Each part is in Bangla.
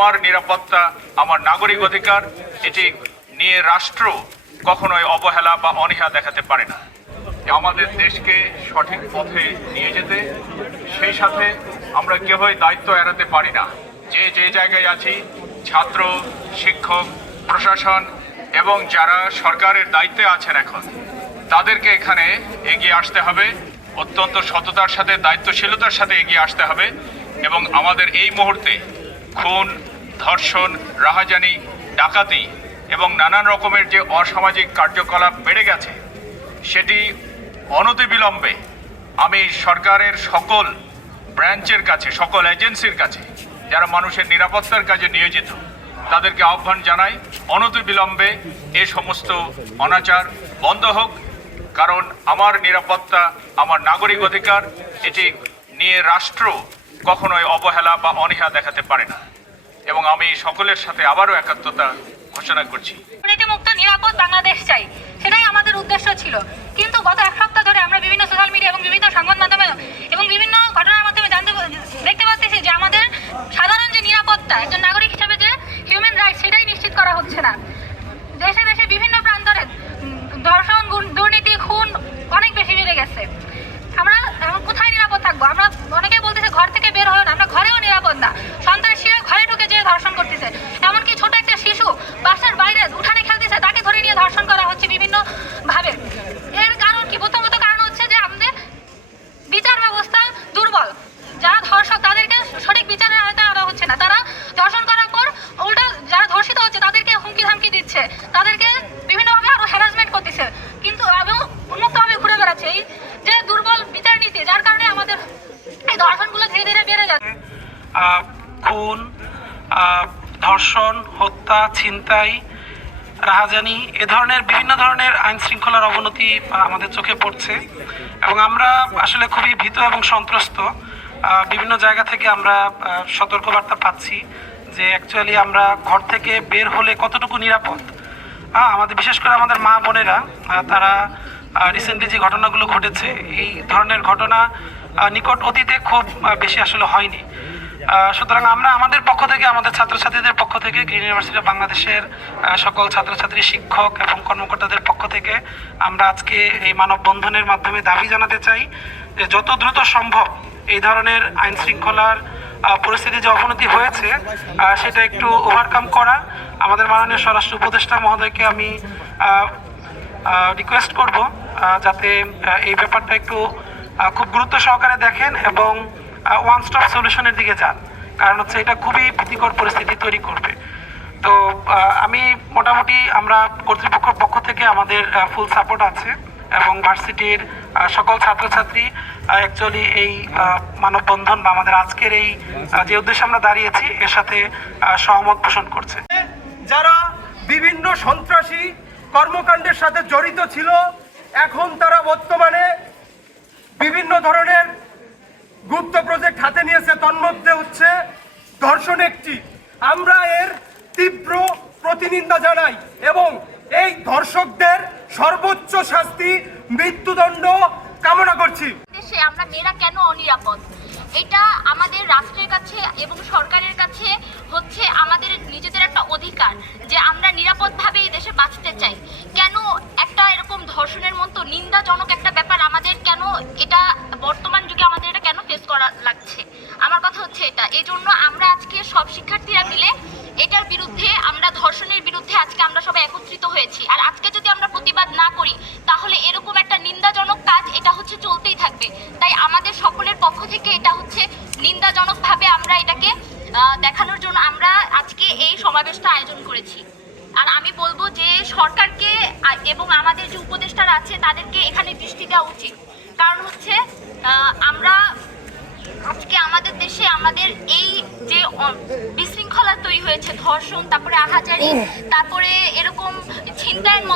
আমার নিরাপত্তা আমার নাগরিক অধিকার, এটি নিয়ে রাষ্ট্র কখনোই অবহেলা বা অনীহা দেখাতে পারে না। আমাদের দেশকে সঠিক পথে নিয়ে যেতে সেই সাথে আমরা কেউই দায়িত্ব এড়াতে পারি না। যে যে জায়গায় আছি, ছাত্র, শিক্ষক, প্রশাসন এবং যারা সরকারের দায়িত্বে আছেন এখন, তাদেরকে এখানে এগিয়ে আসতে হবে, অত্যন্ত সততার সাথে দায়িত্বশীলতার সাথে এগিয়ে আসতে হবে। এবং আমাদের এই মুহূর্তে খুন, ধর্ষণ, রাহাজানি, ডাকাতি এবং নানান রকমের যে অসামাজিক কার্যকলাপ বেড়ে গেছে, সেটি অনতিবিলম্বে আমি সরকারের সকল ব্রাঞ্চের কাছে, সকল এজেন্সির কাছে যারা মানুষের নিরাপত্তার কাজে নিয়োজিত, তাদেরকে আহ্বান জানাই অনতিবিলম্বে এ সমস্ত অনাচার বন্ধ হোক। কারণ আমার নিরাপত্তা আমার নাগরিক অধিকার, এটি নিয়ে রাষ্ট্র কখনোই অবহেলা বা অনীহা দেখাতে পারে না। এবং আমি সকলের সাথে আবারও একাত্মতা ঘোষণা করছি। দুর্নীতিমুক্ত নিরাপদ বাংলাদেশ চাই, সেটাই আমাদের উদ্দেশ্য ছিল। কিন্তু গত এক সপ্তাহ ধরে আমরা বিভিন্ন সোশ্যাল মিডিয়া এবং বিভিন্ন সংবাদ মাধ্যমে এবং বিভিন্ন ঘটনার মাধ্যমে দেখতে পাচ্ছি যে আমাদের সাধারণ যে নিরাপত্তা, একজন নাগরিক হিসেবে যে হিউম্যান রাইট, সেটাই নিশ্চিত করা হচ্ছে না। দেশে দেশে বিভিন্ন প্রান্তরে ধর্ষণ, দুর্নীতি, খুন অনেক বেশি বেড়ে গেছে। আমরা এখন কোথায় নিরাপদ থাকবো? আমরা অনেকে বলতেছে ঘর থেকে বের হয়েও না, আমরা ঘরেও নিরাপদ না। সন্ত্রাসীরা ঘরে ঢুকে যেয়ে ধর্ষণ করতেছে। এমনকি ছোট একটা শিশু বাসার বাইরে উঠানে খেলতেছে, তাকে ধরে নিয়ে ধর্ষণ করা হচ্ছে বিভিন্ন ভাবে। এর কারণ কি? প্রথমত কারণ হচ্ছে যে আমাদের বিচার ব্যবস্থা দুর্বল। যারা ধর্ষক তাদেরকে সঠিক বিচারের আওতায় আনা হচ্ছে না। তারা ধর্ষণ করার পর উল্টা যারা ধর্ষিত হচ্ছে তাদেরকে হুমকি ধামকি দিচ্ছে, তাদেরকে বিভিন্নভাবে আরো হ্যারাসমেন্ট করতেছে, কিন্তু উন্মুক্তভাবে ঘুরে বেড়াচ্ছে। এই যে দুর্বল বিচার নীতি, যার কারণে আমাদের এই ধর্ষণগুলো ধীরে ধীরে বেড়ে যাচ্ছে। খুন, ধর্ষণ, হত্যা, ছিনতাই, রাহাজানি, এ ধরনের বিভিন্ন ধরনের আইন শৃঙ্খলার অবনতি আমাদের চোখে পড়ছে এবং আমরা আসলে খুবই ভীত এবং সন্ত্রস্ত। বিভিন্ন জায়গা থেকে আমরা সতর্কবার্তা পাচ্ছি যে অ্যাকচুয়ালি আমরা ঘর থেকে বের হলে কতটুকু নিরাপদ। আমাদের বিশেষ করে আমাদের মা বোনেরা, তারা রিসেন্টলি যে ঘটনাগুলো ঘটেছে, এই ধরনের ঘটনা নিকট অতীতে খুব বেশি আসলে হয়নি। সুতরাং আমরা আমাদের পক্ষ থেকে, আমাদের ছাত্রছাত্রীদের পক্ষ থেকে, গ্রিন ইউনিভার্সিটি অফ বাংলাদেশের সকল ছাত্রছাত্রী, শিক্ষক এবং কর্মকর্তাদের পক্ষ থেকে আমরা আজকে এই মানববন্ধনের মাধ্যমে দাবি জানাতে চাই যে যত দ্রুত সম্ভব এই ধরনের আইন শৃঙ্খলার পরিস্থিতি যে অবনতি হয়েছে সেটা একটু ওভারকাম করা। আমাদের মাননীয় স্বরাষ্ট্র উপদেষ্টা মহোদয়কে আমি রিকোয়েস্ট করব যাতে এই ব্যাপারটা একটু খুব গুরুত্ব সহকারে দেখেন এবং ওয়ান স্টপ সলিউশনের দিকে যান, কারণ হচ্ছে এটা খুবই ভীতিকর পরিস্থিতি তৈরি করবে। তো আমি মোটামুটি আমরা কর্তৃপক্ষের পক্ষ থেকে আমাদের ফুল সাপোর্ট আছে এবং ভার্সিটির সকল ছাত্রছাত্রী অ্যাকচুয়ালি এই মানববন্ধন বা আমাদের আজকের এই যে উদ্দেশ্যে আমরা দাঁড়িয়েছি এর সাথে সহমত পোষণ করছে। যারা বিভিন্ন সন্ত্রাসী কর্মকাণ্ডের সাথে জড়িত ছিল, এখন তারা বর্তমানে বিভিন্ন ধরনের গুপ্ত প্রজেক্ট হাতে নিয়েছে। তন্মধ্যে হচ্ছে ধর্ষণ একটি। আমরা এর তীব্র প্রতিনিন্দা জানাই এবং এই ধর্ষকদের সর্বোচ্চ শাস্তি, মৃত্যুদণ্ড কামনা করছি। দেশে আমরা মেয়েরা কেন অনিরাপদ, এটা আমাদের রাষ্ট্রের কাছে এবং সরকারের কাছে হচ্ছে আমাদের নিজেদের একটা অধিকার যে আমরা নিরাপদভাবে এই দেশে বাঁচতে চাই। কেন একটা এরকম ধর্ষণের মতো নিন্দাজনক একটা ব্যাপার আমাদের, কেন এটা বর্তমান যুগে আমাদের এটা কেন ফেস করা লাগছে? আমার কথা হচ্ছে এটা। এই জন্য আমরা আজকে সব শিক্ষার্থীরা মিলে এটার বিরুদ্ধে, আমরা ধর্ষণের বিরুদ্ধে আজকে আমরা সবাই একত্রিত হয়েছি। আর আজকে যদি আমরা প্রতিবাদ না করি তাহলে এরকম একটা নিন্দাজনক কাজ এটা হচ্ছে চলতেই থাকবে। তাই আমাদের সকলের পক্ষ থেকে এটা হচ্ছে নিন্দাজনকভাবে আমরা এটাকে দেখানোর জন্য আমরা আজকে এই সমাবেশটা আয়োজন করেছি। আর আমি বলবো যে সরকারকে এবং আমাদের যে উপদেষ্টারা আছে তাদেরকে এখানে দৃষ্টি দেওয়া উচিত। কারণ হচ্ছে আমরা আজকে আমাদের দেশে আমাদের এই যে বিশৃঙ্খলা তৈরি হয়েছে, ধর্ষণ, তারপরে আহাজারি, তারপরে এরকম ছিনতাইয়ের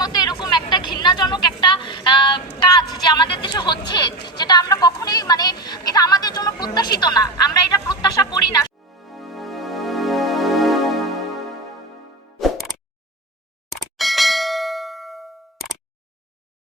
মতো এরকম একটা ঘৃণাজনক একটা কাজ যে আমাদের দেশে